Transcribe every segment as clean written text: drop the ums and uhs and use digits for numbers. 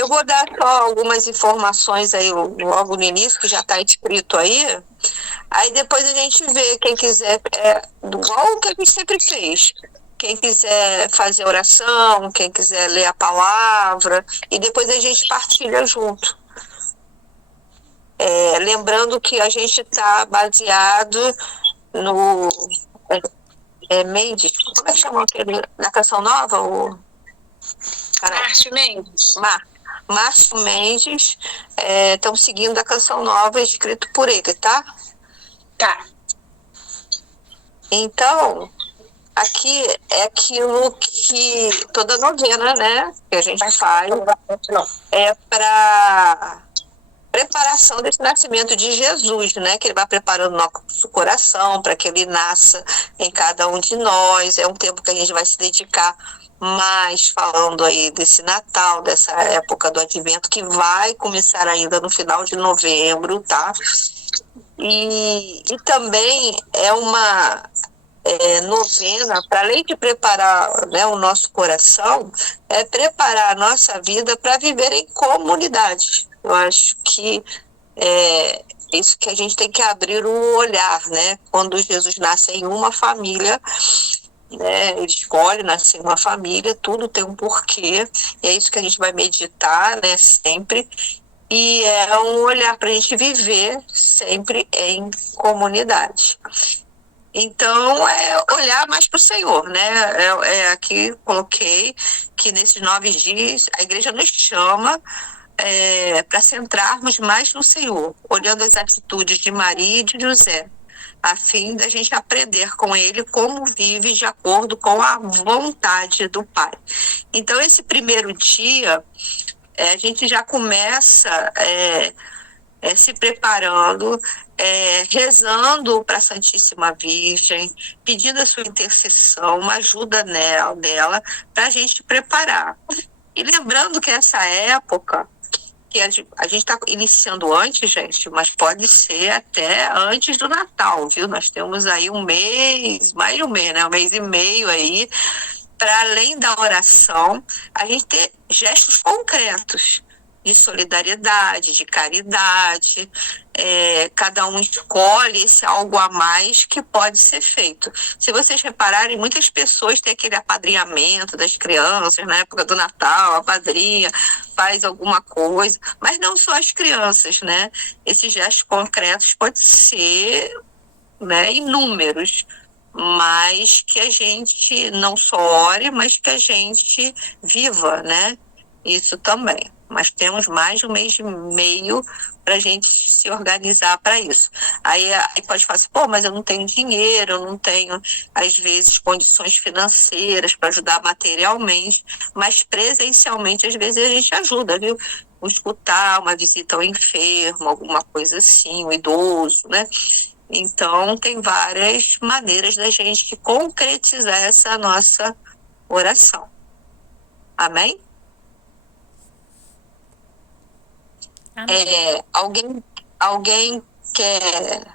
Eu vou dar só algumas informações aí logo no início, que já está escrito aí. Aí depois a gente vê, quem quiser, igual o que a gente sempre fez. Quem quiser fazer oração, quem quiser ler a palavra, e depois a gente partilha junto. Lembrando que a gente está baseado no Mendes, como é que chama aquele da Canção Nova? Márcio Mendes. Márcio Mendes, estão seguindo a Canção Nova, escrito por ele, tá? Tá. Então, aqui é aquilo que toda novena, né, que a gente faz, é para preparação desse nascimento de Jesus, né, que ele vai preparando nosso coração para que ele nasça em cada um de nós. É um tempo que a gente vai se dedicar mais falando aí desse Natal, dessa época do Advento, que vai começar ainda no final de novembro, tá? E também é uma novena, para além de preparar, né, o nosso coração, é preparar a nossa vida para viver em comunidade. Eu acho que é isso que a gente tem que abrir o olhar, né? Quando Jesus nasce em uma família, né, ele escolhe nascer em uma família, tudo tem um porquê, e é isso que a gente vai meditar, né, sempre. E é um olhar para a gente viver sempre em comunidade. Então, olhar mais para o Senhor, né? Aqui coloquei que nesses 9 dias a igreja nos chama para centrarmos mais no Senhor, olhando as atitudes de Maria e de José, a fim da gente aprender com ele como vive de acordo com a vontade do Pai. Então, esse primeiro dia, a gente já começa se preparando, rezando para a Santíssima Virgem, pedindo a sua intercessão, uma ajuda dela, para a gente preparar. E lembrando que essa época, que a gente está iniciando antes, gente, mas pode ser até antes do Natal, viu? Nós temos aí um mês, mais de um mês, né? Um mês e meio aí, para além da oração, a gente ter gestos concretos de solidariedade, de caridade. Cada um escolhe esse algo a mais que pode ser feito. Se vocês repararem, muitas pessoas têm aquele apadrinhamento das crianças na época do Natal, a padrinha faz alguma coisa, mas não só as crianças, né? Esses gestos concretos podem ser, né, inúmeros, mas que a gente não só ore, mas que a gente viva, né? Isso também. Mas temos mais de um mês e meio para a gente se organizar para isso. Aí pode falar assim, pô, mas eu não tenho dinheiro, eu não tenho, às vezes, condições financeiras para ajudar materialmente, mas presencialmente, às vezes, a gente ajuda, viu? Escutar uma visita ao enfermo, alguma coisa assim, um idoso, né? Então, tem várias maneiras da gente concretizar essa nossa oração. Amém? Alguém quer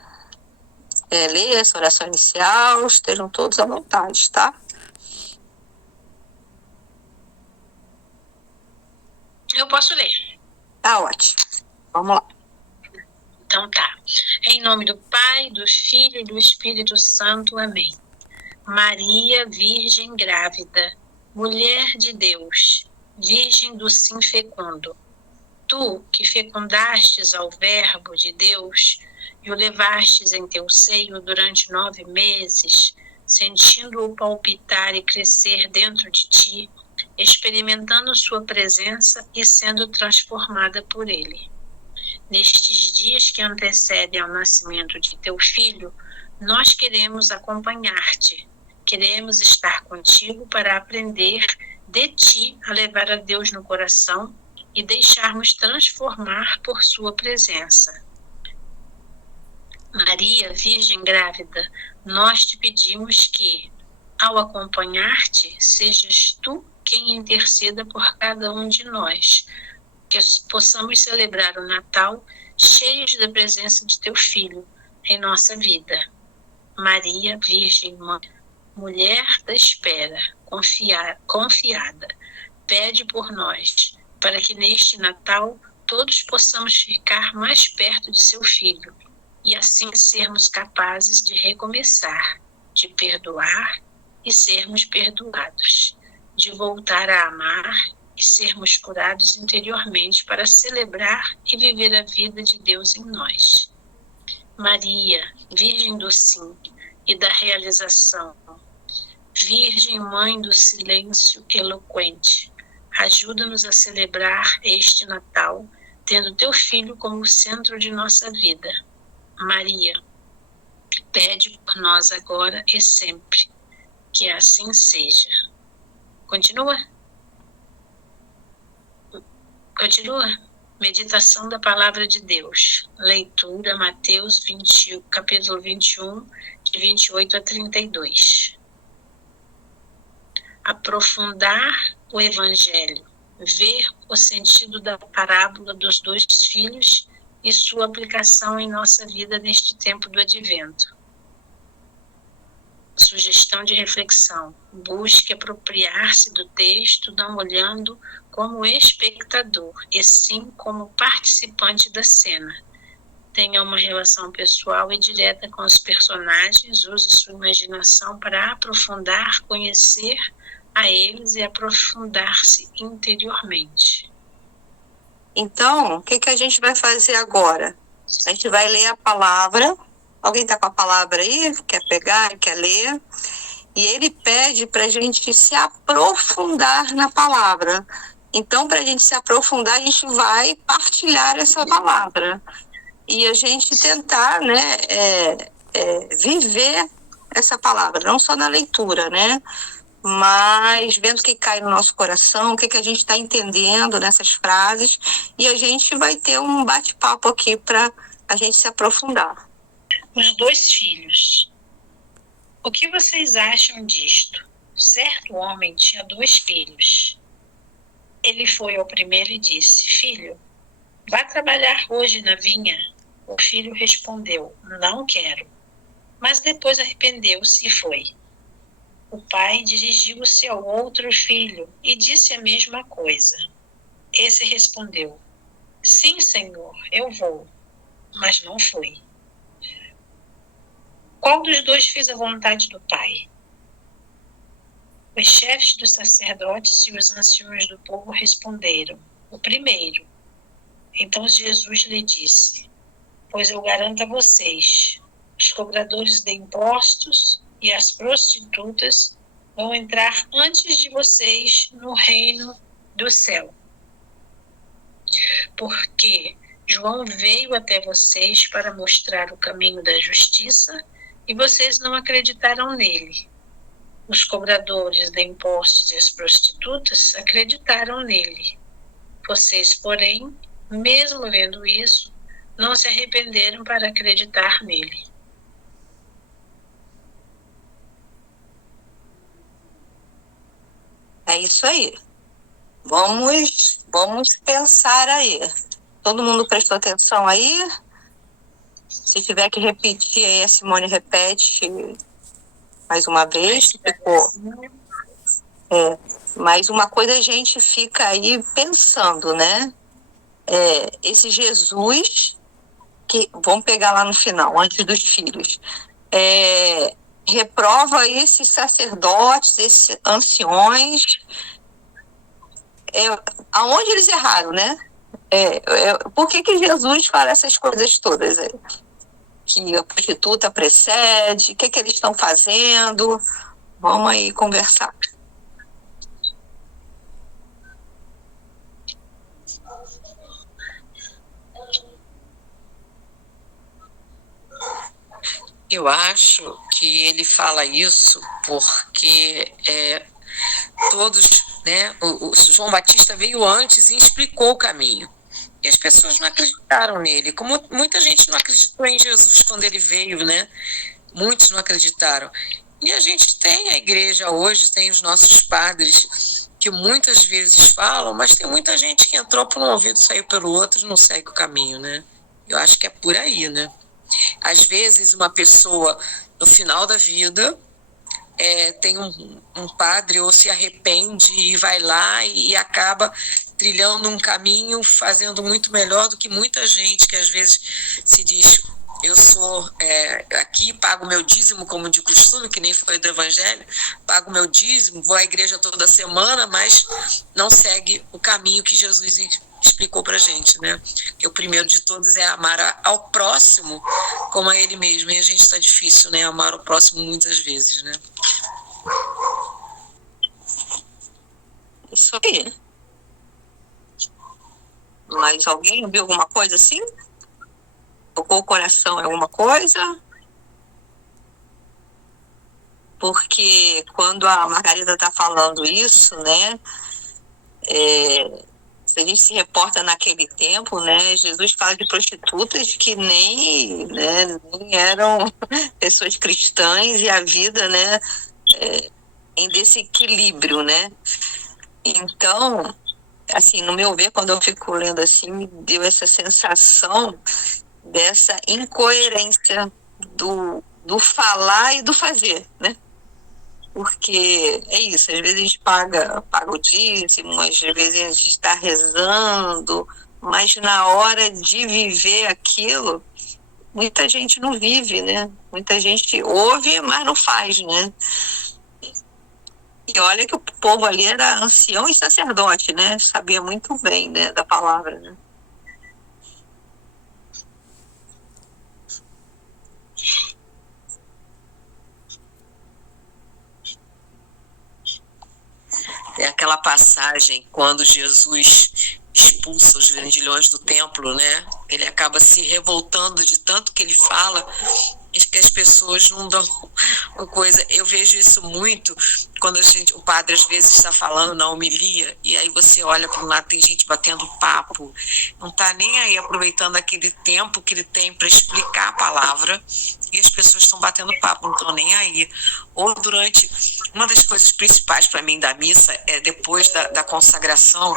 ler essa oração inicial? Estejam todos à vontade, tá? Eu posso ler. Tá ótimo. Vamos lá. Então tá. Em nome do Pai, do Filho e do Espírito Santo. Amém. Maria, Virgem grávida, mulher de Deus, Virgem do sim fecundo, tu que fecundastes ao Verbo de Deus e o levastes em teu seio durante 9 meses, sentindo-o palpitar e crescer dentro de ti, experimentando sua presença e sendo transformada por ele. Nestes dias que antecedem ao nascimento de teu filho, nós queremos acompanhar-te, queremos estar contigo para aprender de ti a levar a Deus no coração e deixarmos transformar por sua presença. Maria, Virgem grávida, nós te pedimos que, ao acompanhar-te, sejas tu quem interceda por cada um de nós, que possamos celebrar o Natal cheios da presença de teu Filho em nossa vida. Maria, Virgem Mãe, mulher da espera, confiada, pede por nós, para que neste Natal todos possamos ficar mais perto de seu Filho e assim sermos capazes de recomeçar, de perdoar e sermos perdoados, de voltar a amar e sermos curados interiormente para celebrar e viver a vida de Deus em nós. Maria, Virgem do Sim e da realização, Virgem Mãe do silêncio eloquente, ajuda-nos a celebrar este Natal, tendo teu Filho como o centro de nossa vida. Maria, pede por nós agora e sempre, que assim seja. Continua? Meditação da Palavra de Deus. Leitura, Mateus 20, capítulo 21, de 28 a 32. Aprofundar o Evangelho. Ver o sentido da parábola dos dois filhos e sua aplicação em nossa vida neste tempo do Advento. Sugestão de reflexão. Busque apropriar-se do texto, não olhando como espectador, e sim como participante da cena. Tenha uma relação pessoal e direta com os personagens, use sua imaginação para aprofundar, conhecer a eles e aprofundar-se interiormente. Então, o que a gente vai fazer agora? A gente vai ler a palavra. Alguém está com a palavra aí? Quer pegar, quer ler? E ele pede para a gente se aprofundar na palavra. Então, para a gente se aprofundar, a gente vai partilhar essa palavra. E a gente tentar, né, viver essa palavra, não só na leitura, né? Mas vendo o que cai no nosso coração, o que a gente está entendendo nessas frases, e a gente vai ter um bate-papo aqui para a gente se aprofundar. Os dois filhos. O que vocês acham disto? Certo homem tinha 2 filhos. Ele foi ao primeiro e disse: Filho, vá trabalhar hoje na vinha. O filho respondeu: Não quero. Mas depois arrependeu-se e foi. O pai dirigiu-se ao outro filho e disse a mesma coisa. Esse respondeu: Sim, senhor, eu vou. Mas não foi. Qual dos dois fez a vontade do pai? Os chefes dos sacerdotes e os anciões do povo responderam: O primeiro. Então Jesus lhe disse: Pois eu garanto a vocês, os cobradores de impostos e as prostitutas vão entrar antes de vocês no reino do céu. Porque João veio até vocês para mostrar o caminho da justiça e vocês não acreditaram nele. Os cobradores de impostos e as prostitutas acreditaram nele. Vocês, porém, mesmo vendo isso, não se arrependeram para acreditar nele. É isso aí. Vamos pensar aí. Todo mundo prestou atenção aí? Se tiver que repetir aí, a Simone repete mais uma vez. Ficou. Mas uma coisa a gente fica aí pensando, né? Esse Jesus, que vamos pegar lá no final, antes dos filhos, reprova esses sacerdotes, esses anciões, aonde eles erraram, né? Por que Jesus fala essas coisas todas? Que a prostituta precede, o que eles estão fazendo? Vamos aí conversar. Eu acho que ele fala isso porque todos, né, o João Batista veio antes e explicou o caminho. E as pessoas não acreditaram nele, como muita gente não acreditou em Jesus quando ele veio, né? Muitos não acreditaram. E a gente tem a igreja hoje, tem os nossos padres que muitas vezes falam, mas tem muita gente que entrou por um ouvido, saiu pelo outro e não segue o caminho, né? Eu acho que é por aí, né? Às vezes uma pessoa, no final da vida, tem um padre ou se arrepende e vai lá e acaba trilhando um caminho, fazendo muito melhor do que muita gente que às vezes se diz: eu sou aqui, pago meu dízimo como de costume, que nem foi do Evangelho, pago meu dízimo, vou à igreja toda semana, mas não segue o caminho que Jesus explicou pra gente, né? Que o primeiro de todos é amar ao próximo como a ele mesmo, e a gente está difícil, né? Amar o próximo muitas vezes, né? Isso aí. Mas alguém viu alguma coisa assim? Tocou o coração em alguma coisa? Porque quando a Margarida está falando isso, né? Se a gente se reporta naquele tempo, né? Jesus fala de prostitutas que nem eram pessoas cristãs, e a vida, né? Em desequilíbrio, né? Então, assim, no meu ver, quando eu fico lendo assim, me deu essa sensação dessa incoerência do falar e do fazer, né? Porque é isso, às vezes a gente paga o dízimo, às vezes a gente está rezando, mas na hora de viver aquilo, muita gente não vive, né? Muita gente ouve, mas não faz, né? E olha que o povo ali era ancião e sacerdote, né? Sabia muito bem, né, da palavra, né? É aquela passagem quando Jesus expulsa os vendilhões do templo, né? Ele acaba se revoltando de tanto que ele fala, que as pessoas não dão uma coisa. Eu vejo isso muito quando o padre às vezes está falando na homilia, e aí você olha para um lado, tem gente batendo papo, não está nem aí aproveitando aquele tempo que ele tem para explicar a palavra, e as pessoas estão batendo papo, não estão nem aí. Ou durante, uma das coisas principais para mim da missa é depois da consagração,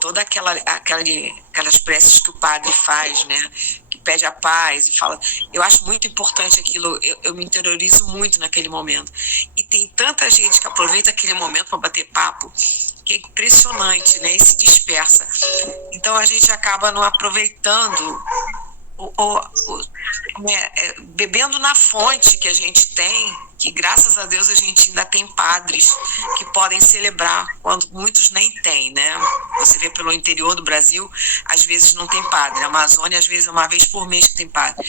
toda aquelas preces que o padre faz, né? Que pede a paz e fala. Eu acho muito importante aquilo, eu me interiorizo muito naquele momento. E tem tanta gente que aproveita aquele momento para bater papo, que é impressionante, né? E se dispersa. Então a gente acaba não aproveitando, bebendo na fonte que a gente tem, que graças a Deus a gente ainda tem padres que podem celebrar, quando muitos nem têm, né? Você vê pelo interior do Brasil, às vezes não tem padre. Na Amazônia, às vezes é uma vez por mês que tem padre.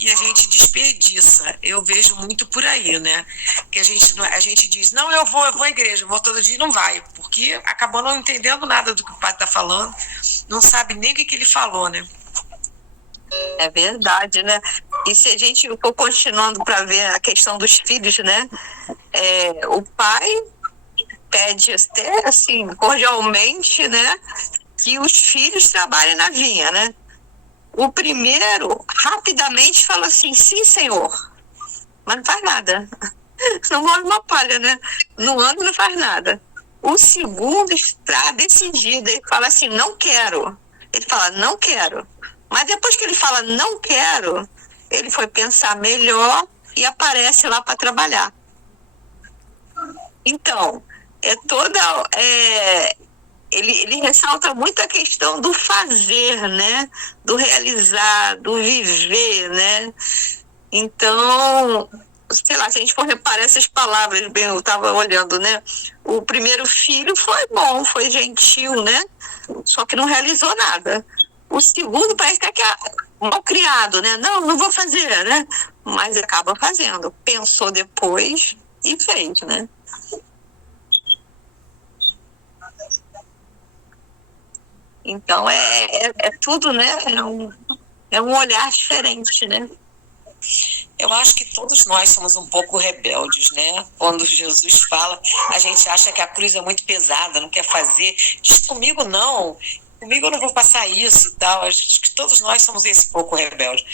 E a gente desperdiça. Eu vejo muito por aí, né? Que a gente diz, não, eu vou à igreja, eu vou todo dia, e não vai, porque acabou não entendendo nada do que o padre está falando, não sabe nem o que ele falou, né? É verdade, né? E se a gente for continuando para ver a questão dos filhos, né? O pai pede até, assim, cordialmente, né? Que os filhos trabalhem na vinha, né? O primeiro, rapidamente, fala assim, sim, senhor. Mas não faz nada. Não move uma palha, né? No ano não faz nada. O segundo está decidido. Ele fala assim, não quero. Ele fala, não quero. Mas depois que ele fala não quero, ele foi pensar melhor e aparece lá para trabalhar. Então, ele ressalta muito a questão do fazer, né? Do realizar, do viver, né? Então, sei lá, se a gente for reparar essas palavras, bem, eu estava olhando, né? O primeiro filho foi bom, foi gentil, né? Só que não realizou nada. O segundo parece que é mal criado, né? Não vou fazer, né? Mas acaba fazendo. Pensou depois e fez, né? Então, é tudo, né? É um olhar diferente, né? Eu acho que todos nós somos um pouco rebeldes, né? Quando Jesus fala, a gente acha que a cruz é muito pesada, não quer fazer. Diz comigo não. Comigo eu não vou passar isso e tal. Acho que todos nós somos esse pouco rebelde.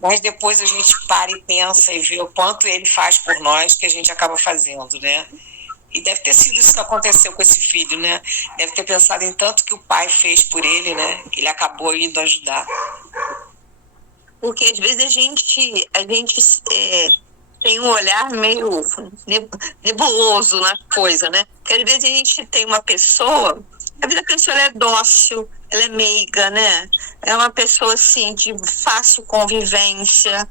Mas depois a gente para e pensa e vê o quanto ele faz por nós, que a gente acaba fazendo, né? E deve ter sido isso que aconteceu com esse filho, né? Deve ter pensado em tanto que o pai fez por ele, né? Que ele acabou indo ajudar. Porque às vezes a gente tem um olhar meio nebuloso na coisa, né? Porque às vezes a gente tem uma pessoa, a vida da pessoa é dócil, ela é meiga, né? É uma pessoa, assim, de fácil convivência.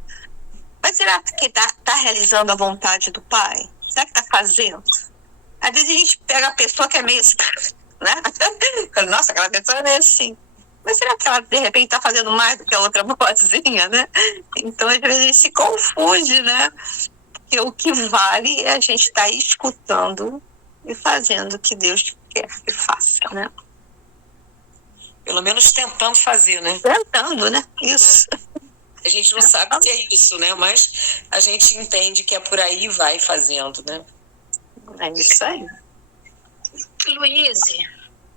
Mas será que está realizando a vontade do Pai? Será que está fazendo? Às vezes a gente pega a pessoa que é meio assim, né? Nossa, aquela pessoa é assim. Mas será que ela, de repente, está fazendo mais do que a outra boazinha, né? Então, às vezes, a gente se confunde, né? Porque o que vale é a gente estar escutando e fazendo o que Deus quer que faça, né? Pelo menos tentando fazer, né? Tentando, né? Isso. A gente não sabe se é isso, né? Mas a gente entende que é por aí e vai fazendo, né? É isso aí. Luíse,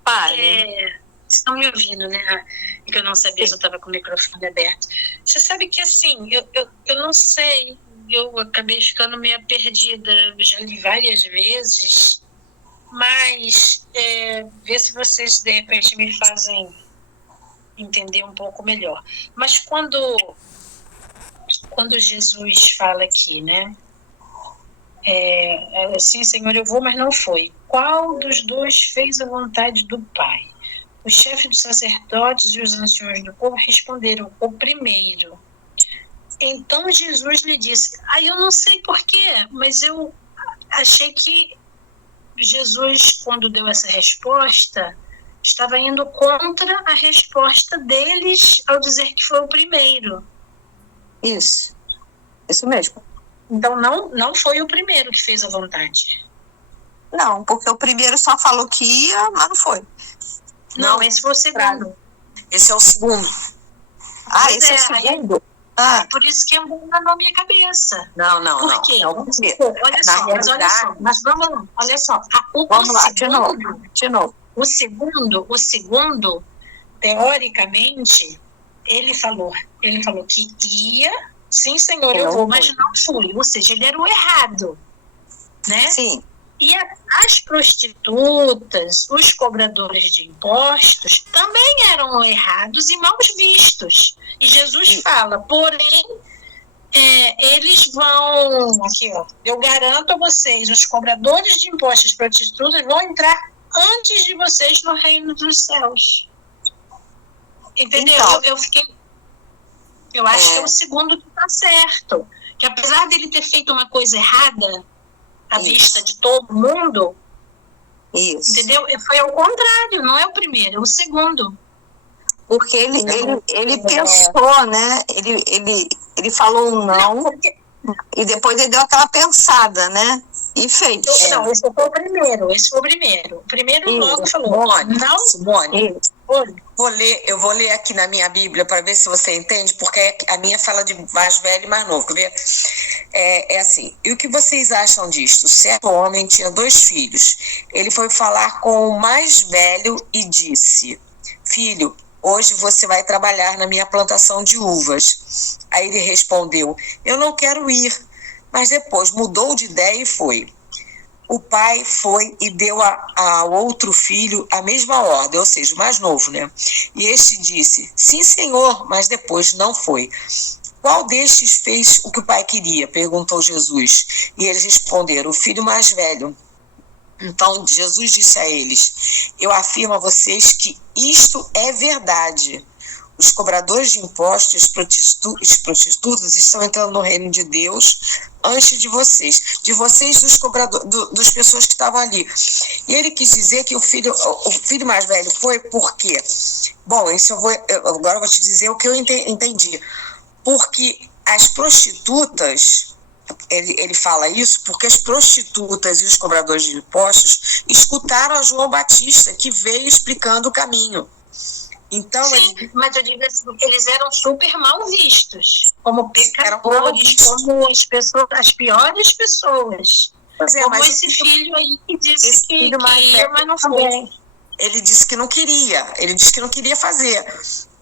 Pai. vocês estão me ouvindo, né? Que eu não sabia se eu estava com o microfone aberto. Você sabe que, assim, eu não sei, eu acabei ficando meio perdida, eu já li várias vezes, mas ver se vocês, de repente, me fazem entender um pouco melhor. Mas quando Jesus fala aqui, né? Sim, Senhor, eu vou, mas não foi. Qual dos dois fez a vontade do Pai? Os chefes dos sacerdotes e os anciões do povo responderam: o primeiro. Então Jesus lhe disse: eu não sei porquê, mas eu achei que Jesus, quando deu essa resposta, estava indo contra a resposta deles ao dizer que foi o primeiro. Isso mesmo. Então não foi o primeiro que fez a vontade. Não, porque o primeiro só falou que ia, mas não foi. Não, esse foi o segundo. Esse é o segundo. Esse é o segundo? Por isso que andou na minha cabeça. Não. Por quê? Não, olha só, mas vamos lá, olha só. Vamos lá, de novo. O segundo, teoricamente, ele falou que ia, sim, Senhor, eu vou, mas não fui. Ou seja, ele era o errado, né? Sim. E as prostitutas, os cobradores de impostos, também eram errados e mal vistos. E Jesus fala, porém, eles vão... Aqui, ó, eu garanto a vocês, os cobradores de impostos e prostitutas vão entrar antes de vocês no reino dos céus. Entendeu? Então, eu acho que é o segundo que está certo. Que apesar dele ter feito uma coisa errada à vista de todo mundo, entendeu? Foi ao contrário, não é o primeiro, é o segundo. Porque ele pensou, né? Ele falou um não, e depois ele deu aquela pensada, né? E fez. Não, esse foi o primeiro. O primeiro logo falou, Simone, eu vou ler aqui na minha Bíblia para ver se você entende, porque a minha fala de mais velho e mais novo, quer ver? É assim, e o que vocês acham disto? Certo homem tinha 2 filhos. Ele foi falar com o mais velho e disse: filho, hoje você vai trabalhar na minha plantação de uvas. Aí ele respondeu: eu não quero ir. Mas depois mudou de ideia e foi. O pai foi e deu ao outro filho a mesma ordem, ou seja, o mais novo, né? E este disse: sim, senhor, mas depois não foi. Qual destes fez o que o pai queria? Perguntou Jesus. E eles responderam: o filho mais velho. Então Jesus disse a eles: eu afirmo a vocês que isto é verdade. Os cobradores de impostos e os prostitutas estão entrando no reino de Deus antes de vocês, dos cobradores, das pessoas que estavam ali. E ele quis dizer que o filho mais velho foi porque, bom, agora eu vou te dizer o que eu entendi. Porque as prostitutas, ele fala isso porque as prostitutas e os cobradores de impostos escutaram a João Batista, que veio explicando o caminho. Então, sim, mas eu digo assim, eles eram super mal vistos, como pecadores, como as piores pessoas. Como esse filho aí que disse que ia, mas não foi. Ele disse que não queria fazer.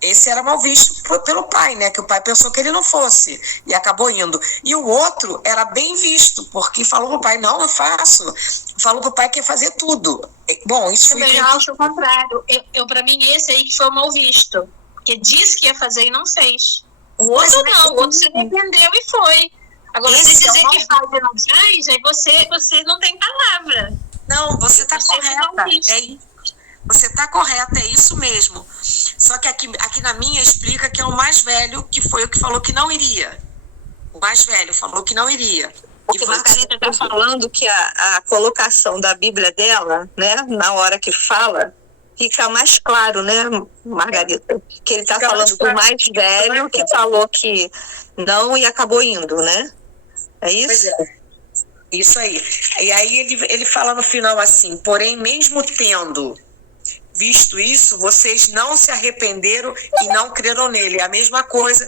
Esse era mal visto pelo pai, né? Que o pai pensou que ele não fosse e acabou indo. E o outro era bem visto, porque falou pro pai: não, eu faço. Falou pro pai que ia fazer tudo. Bom, isso foi... Eu acho o contrário. Para mim, esse aí que foi mal visto. Porque disse que ia fazer e não fez. O outro não, o outro se arrependeu e foi. Agora, você Esse é dizer o que faz e não faz, aí você não tem palavra. Não, você está Você correta. não disse. Você está correta, é isso mesmo. Só que aqui na minha explica que é o mais velho que foi o que falou que não iria. O mais velho falou que não iria. Porque a Margarida está falando que a colocação da Bíblia dela, né, na hora que fala, fica mais claro, né, Margarida? Que ele está falando do mais velho que falou que não e acabou indo, né? É isso? Pois é. Isso aí. E aí ele fala no final assim: porém, mesmo tendo visto isso, vocês não se arrependeram e não creram nele. É a mesma coisa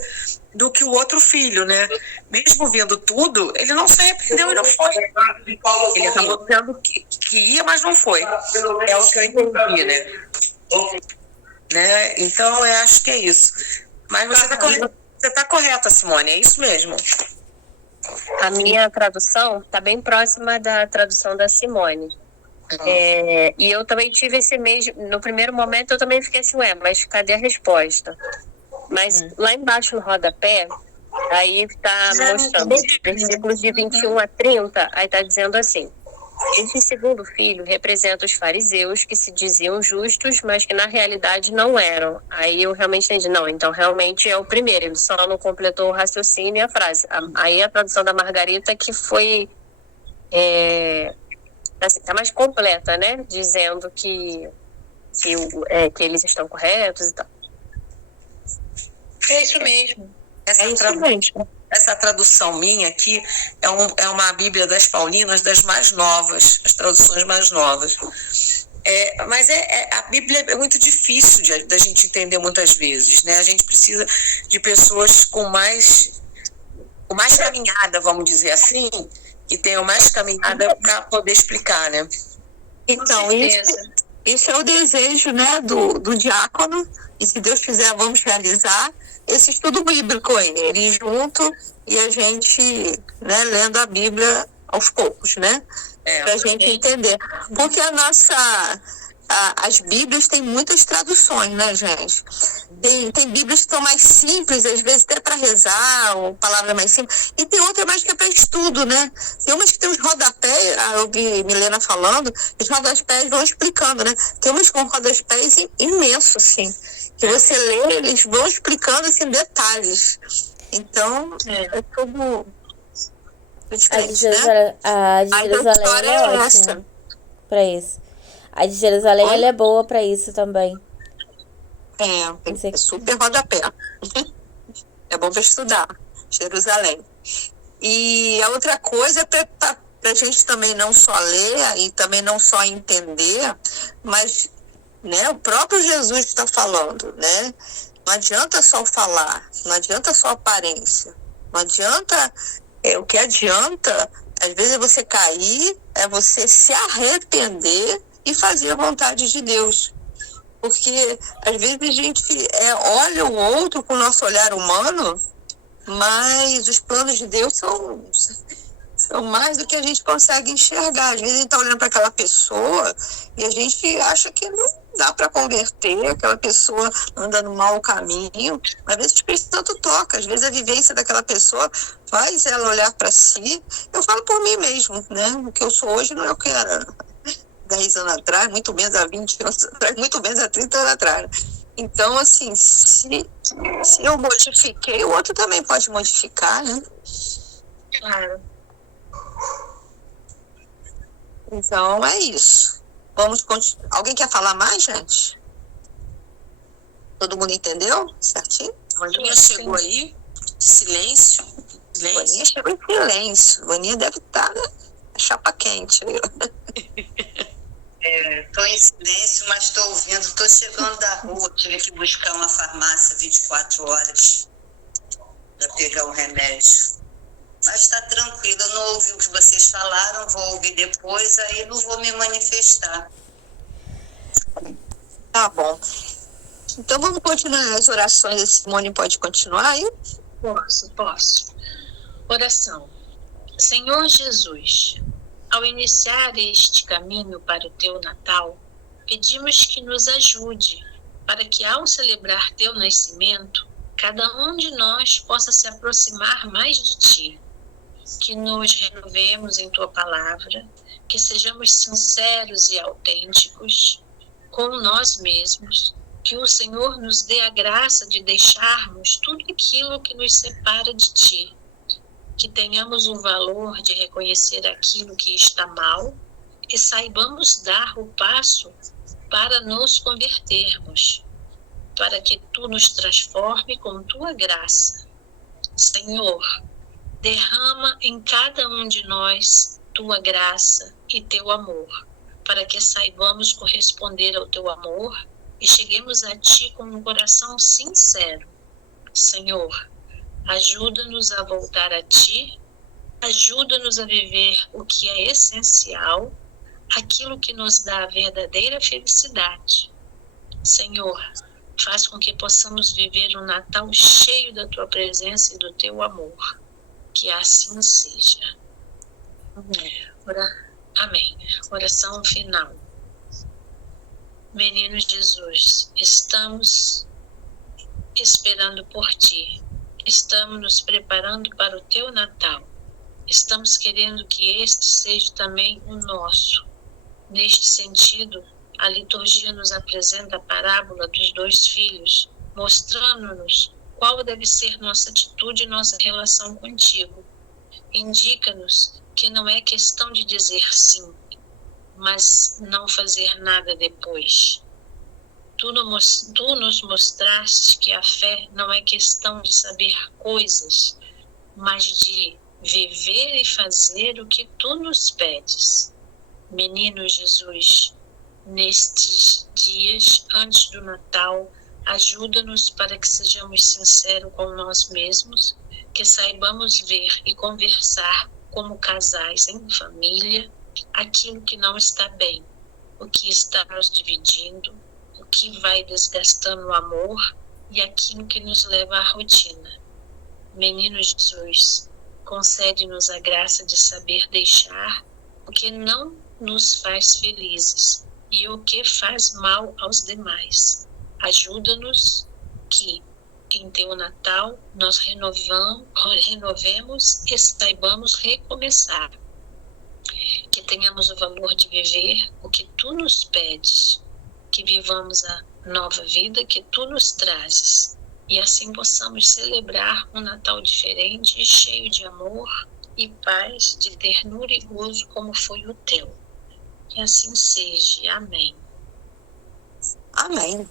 do que o outro filho, né? Mesmo vendo tudo, ele não se arrependeu e não foi. Ele acabou dizendo que ia, mas não foi. É o que eu entendi, né? Então, eu acho que é isso. Mas você tá correta, Simone, é isso mesmo. A minha tradução está bem próxima da tradução da Simone. E eu também tive esse mesmo. No primeiro momento eu também fiquei assim, mas cadê a resposta? Mas lá embaixo no rodapé, aí está mostrando versículos de 21 a 30, aí está dizendo assim: esse segundo filho representa os fariseus que se diziam justos, mas que na realidade não eram. Aí eu realmente entendi, não, então realmente é o primeiro, ele só não completou o raciocínio e a frase. Aí a tradução da Margarita que foi tá mais completa, né? Dizendo que eles estão corretos e tal. É isso mesmo. Essa tradução minha aqui é uma Bíblia das Paulinas, das mais novas, as traduções mais novas. Mas a Bíblia é muito difícil da gente entender muitas vezes, né? A gente precisa de pessoas com mais caminhada, vamos dizer assim, que tenham mais caminhada para poder explicar, né? Então, isso é o desejo, né, do diácono, e se Deus quiser, vamos realizar esse estudo bíblico aí, ele junto e a gente, né, lendo a Bíblia aos poucos, né? Pra gente entender. Porque as Bíblias têm muitas traduções, né, gente? Tem Bíblias que são mais simples, às vezes até para rezar, ou palavra mais simples, e tem outra mais que é para estudo, né? Tem umas que tem uns rodapés, eu vi Milena falando, os rodapés vão explicando, né? Tem umas com rodapés imensos, assim, que você lê, eles vão explicando, assim, detalhes. Então, é tudo diferente, né? A de Jerusalém é ótima para isso. A de Jerusalém ela é boa para isso também. É super rodapé. É bom para estudar. Jerusalém. E a outra coisa é para a gente também não só ler e também não só entender, mas, né, o próprio Jesus está falando, né? Não adianta só falar, não adianta só aparência, não adianta. O que adianta, às vezes, é você cair, é você se arrepender e fazer a vontade de Deus. Porque, às vezes, a gente olha o outro com o nosso olhar humano, mas os planos de Deus são mais do que a gente consegue enxergar. Às vezes, a gente está olhando para aquela pessoa e a gente acha que não dá para converter, aquela pessoa andando mal o caminho. Às vezes, o Espírito Santo toca. Às vezes, a vivência daquela pessoa faz ela olhar para si. Eu falo por mim mesmo, né? O que eu sou hoje não é o que era 10 anos atrás, muito menos há 20 anos atrás, muito menos há 30 anos atrás. Então, assim, se eu modifiquei, o outro também pode modificar, né? Claro. Então, é isso. Vamos continuar. Alguém quer falar mais, gente? Todo mundo entendeu? Certinho? Vaninha chegou aí? Silêncio. Vaninha chegou em silêncio. Vaninha deve estar, né? Chapa quente. Estou em silêncio, mas estou ouvindo. Estou chegando da rua, tive que buscar uma farmácia 24 horas para pegar um remédio. Mas está tranquilo, eu não ouvi o que vocês falaram, vou ouvir depois, aí não vou me manifestar. Tá bom. Então vamos continuar as orações. A Simone pode continuar aí? Posso. Oração. Senhor Jesus, ao iniciar este caminho para o teu Natal, pedimos que nos ajude para que, ao celebrar teu nascimento, cada um de nós possa se aproximar mais de ti. que nos renovemos em Tua palavra, que sejamos sinceros e autênticos com nós mesmos, que o Senhor nos dê a graça de deixarmos tudo aquilo que nos separa de Ti, que tenhamos o valor de reconhecer aquilo que está mal e saibamos dar o passo para nos convertermos, para que Tu nos transforme com Tua graça. Senhor, derrama em cada um de nós Tua graça e Teu amor, para que saibamos corresponder ao Teu amor e cheguemos a Ti com um coração sincero. Senhor, ajuda-nos a voltar a Ti, ajuda-nos a viver o que é essencial, aquilo que nos dá a verdadeira felicidade. Senhor, faz com que possamos viver um Natal cheio da Tua presença e do Teu amor. Que assim seja. Amém. Oração final. Menino Jesus, estamos esperando por Ti. Estamos nos preparando para o Teu Natal. Estamos querendo que este seja também o nosso. Neste sentido, a liturgia nos apresenta a parábola dos 2 filhos, mostrando-nos qual deve ser nossa atitude e nossa relação contigo. Indica-nos que não é questão de dizer sim, mas não fazer nada depois. Tu nos mostraste que a fé não é questão de saber coisas, mas de viver e fazer o que Tu nos pedes. Menino Jesus, nestes dias antes do Natal, ajuda-nos para que sejamos sinceros com nós mesmos, que saibamos ver e conversar como casais em família, aquilo que não está bem, o que está nos dividindo, o que vai desgastando o amor e aquilo que nos leva à rotina. Menino Jesus, concede-nos a graça de saber deixar o que não nos faz felizes e o que faz mal aos demais. Ajuda-nos que em Teu Natal nós renovemos e saibamos recomeçar. Que tenhamos o valor de viver o que Tu nos pedes, que vivamos a nova vida que Tu nos trazes e assim possamos celebrar um Natal diferente e cheio de amor e paz, de ternura e gozo como foi o Teu. Que assim seja. Amém. Amém.